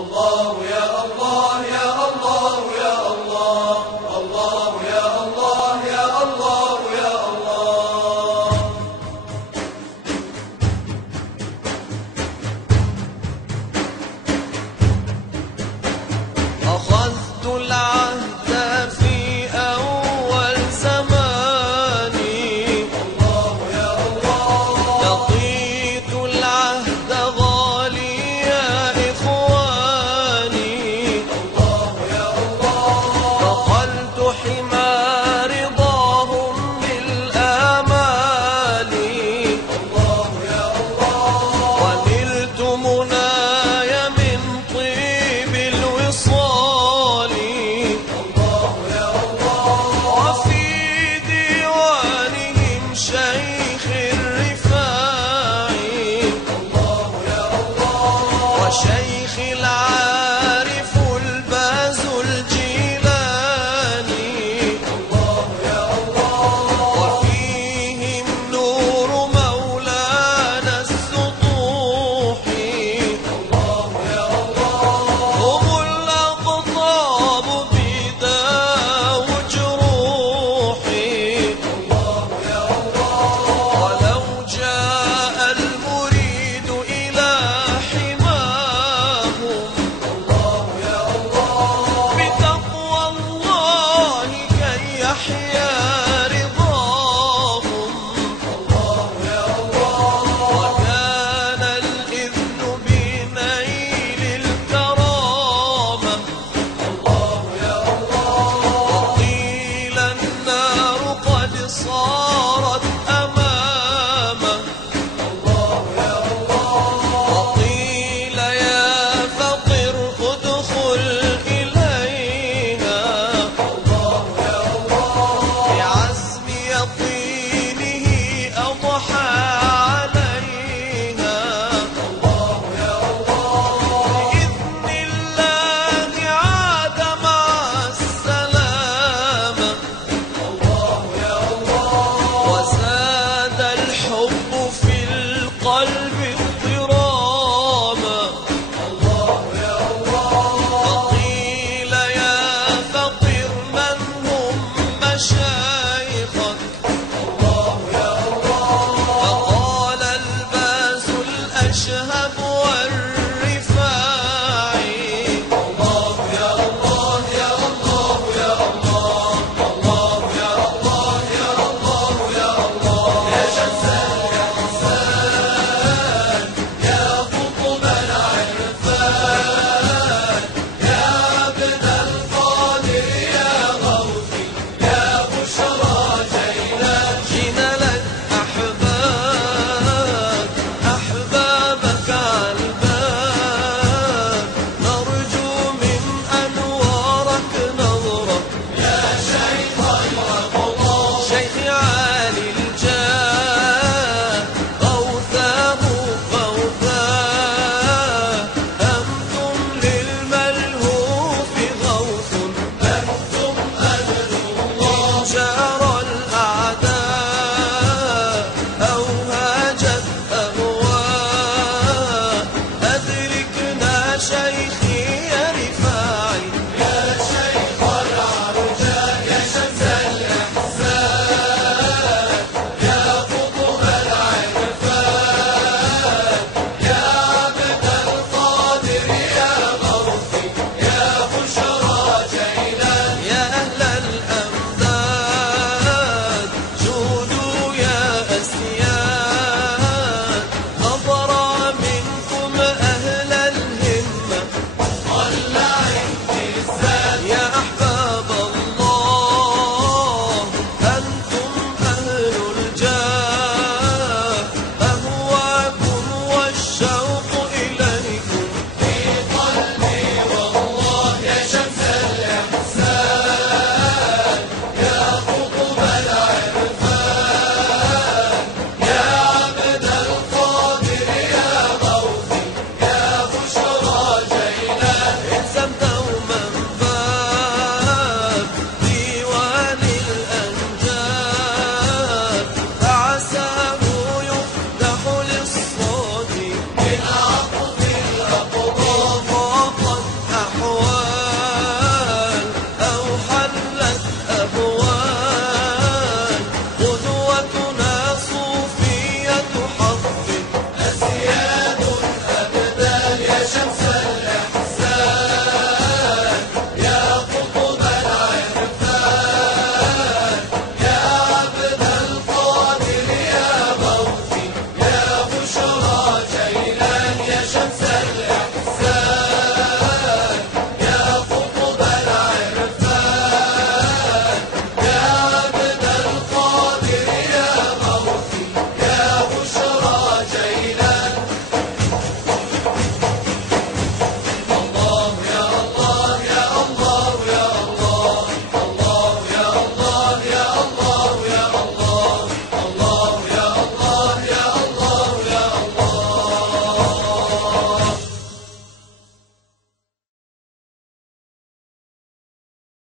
الله يا الله يا الله يا الله، الله يا الله يا الله يا الله. أخذت العهد في أول زماني، الله يا الله. لقيت العهد غالي يا إخواني، الله يا الله. دخلت حمى رضاهم بالآمال، الله يا الله. ونلت مناي من طيب الوصال، الله يا الله. وفي ديوانهم شيخ الرفاعي، الله يا الله. وشيخ العارف الباز الجيلاني، الله يا الله. وفيهم نور مولانا السطوح، الله يا الله. هم الأقطاب بداء جروحي، الله يا الله. ولو جاء المريد إلى حماهم الله يا الله. بتقوى الله كي يحيا رضاهم، الله يا الله. وكان الإذن بنيل الكرامة، الله يا الله. وقيل النار قد صارت أمامه، الله يا الله. وقيل يا فقر ادخل إليها، الله يا الله. بعزم يقينه أضحى عليها، الله يا الله. بإذن الله عاد مع السلامة، الله يا الله. وزاد الحب في القلب اضطراما، الله يا الله. فقيل يا فقر من هم مشايخك، الله يا الله. فقال الباز الأشهب والرفاعي، الله يا الله يا الله يا الله، الله يا الله يا الله يا الله. يا شمسان يا حسان يا قطب العرفان، يا عبد القادر يا غوثي يا بشرى جيلان. جينا لك أحبابك عالباب، نرجو من أنوارك نظرة يا شيخ الغضب شيخ عالي الجاه، غوثاه غوثاه، أنتم للملهوف غوث، أنتم أهل الله. إن جار الأعداء أو هاجت أهواه، أدركنا شيخ